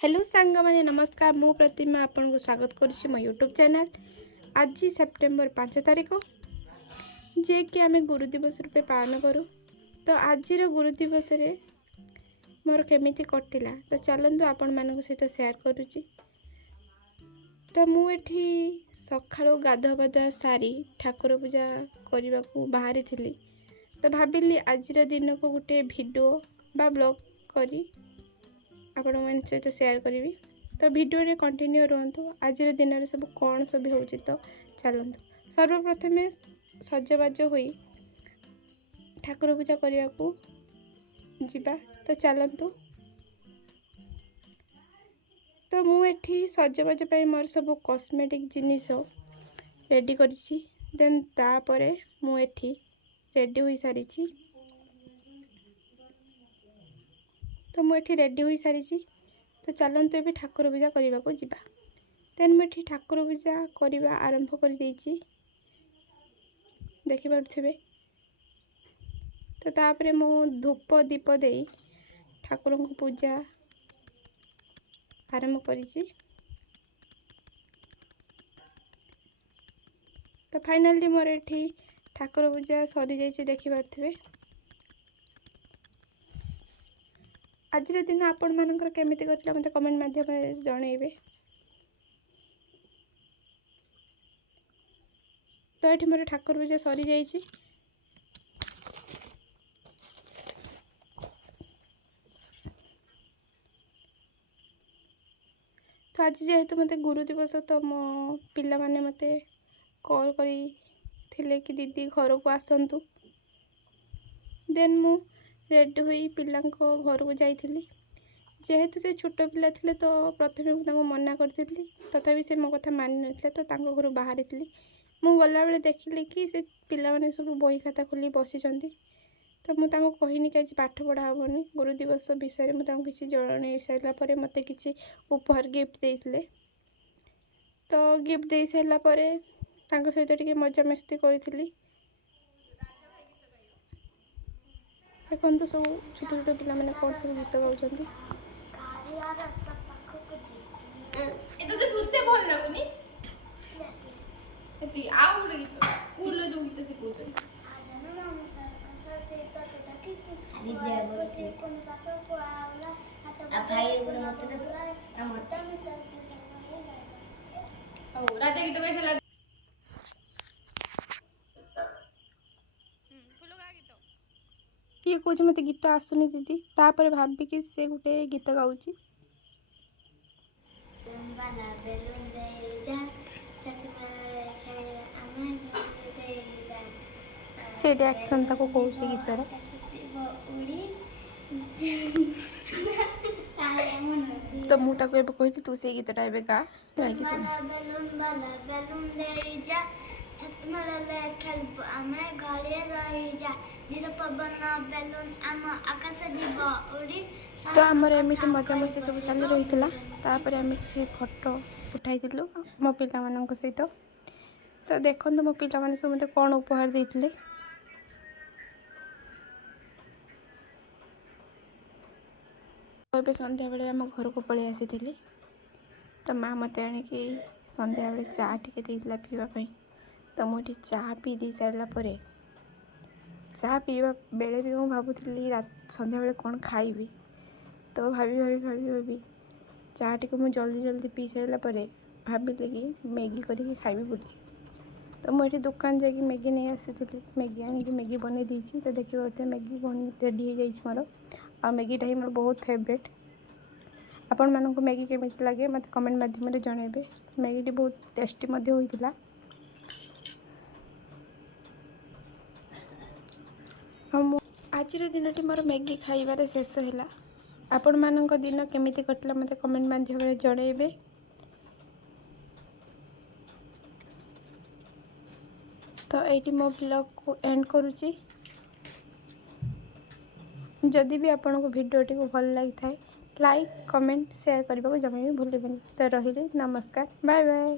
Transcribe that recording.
Hello सांग मैंने नमस्कार मु प्रतिमा आपन को स्वागत करुच्ची मो यूट्यूब चैनल। आज सेप्टेम्बर 5 तारिख जे कि आम गुरु दिवस रूपे पालन करूँ। तो आज गुरु दिवस रे मोर केमिति कटिला तो चलतु आपण मान सहित शेयर करुच्ची। तो मुझे सकाळु गाधुआ पाधुआ सारी ठाकुर पूजा करने को बाहरी थी। तो भाविली आज दिन को गोटे वीडियो बा ब्लॉग करी आपण मान सहित शेयर करी। तो वीडियो रे कंटिन्यू रुहतु। आज दिन में सब कौन सब हो तो चलतु। सर्वप्रथम सजबाज हो ठाकुर पूजा करने को जीवा। तो चलतु। तो मुझे सजबाज मोर सब कॉस्मेटिक जिनिस रेडी करिछि। देन तापरे मुझे रेडी हो सारी। तो मुझे रेडी हो सारी। तो चलतु ये ठाकुर पूजा करने को जीवा। देन मुझे ठाकुर पूजा करने आरंभ कर देखिपे। तो तापरे मु धूप दीप दे ठाकुर को पूजा आरंभ करिछि। तो फाइनली मोर ये ठाकुर पूजा सरी जाइए देखिपे। आज दिन आपण मानकर केमिति कटला मते कमेंट माध्यम जनइबे। तो ये मोर ठाकुर पूजा सरी जाइए। तो आज जेहेतु मते गुरु दिवस तो मो पिला माने मते कॉल करी कि दीदी घर को आसतु। देन मु रेडी हुई पिला घर को जाइली। जेहेतु से छोट पिला थिले तो प्रथमे मुझे मना करी तथापि से मो कथा मानि नथिले। तो घर बाहरी थी मु गला बेले देखिली कि से पिला माने सब बही खाता खोली बसी। तो मुझे कहनी कि आज पाठ पढ़ा हेनी गुरु दिवस विषय में किसी जन सारापर मत कि उपहार गिफ्ट देते। तो गिफ्ट दे सारापर सहित टे मजा मस्ती करी। देखो तो सब छोट छोट पिला मैंने कौन सब गीत गाँव। ये कौच मत गीत आसुनी दीदी तापर भाविकी से गोटे गीत गाँची। से एक्शन ताको कहूँ गीतर। तो मुझे कहली तू से गीतटा ए गा गाइक सुन। तो आमर एमती मजा मस्ती सब चली रही है। आम किसी फोटो उठाई मो पिला मान सहित। तो देखो मो पिला माने सब मत कौन उपहार देते। संध्या बेले आम घर को पलि आसी। तो माँ मत आणिकी संध्या बेले चा टे पीवाई। तो मुझे चा पी दी सारापर चा पीवा बेले भी मुझे भावुली संध्या बेले कौन खाइबी। तो भाभी चा टी मुझे जल्दी जल्दी पी सारापर भाविली कि मैगी करके खाइबी बोली। तो मुझे दुकान जाकि मैगी नहीं आसी। मैगी आनिक मैगी बन देती। तो देखिए मैगी बन रेडी हो जाइए मोर। आ मैगीटा ही मोर बहुत फेवरेट। आपण मानक मैगी केमिति लगे मत कमेंट माध्यम जनइबे। मैगीटी बहुत टेस्टी होता। आज दिन मोर मैगी खाइबार शेष है। आपण मानक दिन केमिति कटला मत कमेंट माध्यम जनइबे। तो ये मो ब्लॉग को एंड करुच्ची। जदि भी आपन को वीडियोटी को भल लगी था लाइक कमेंट शेयर करने को जमा भी भूलें। तो रही नमस्कार बाय बाय।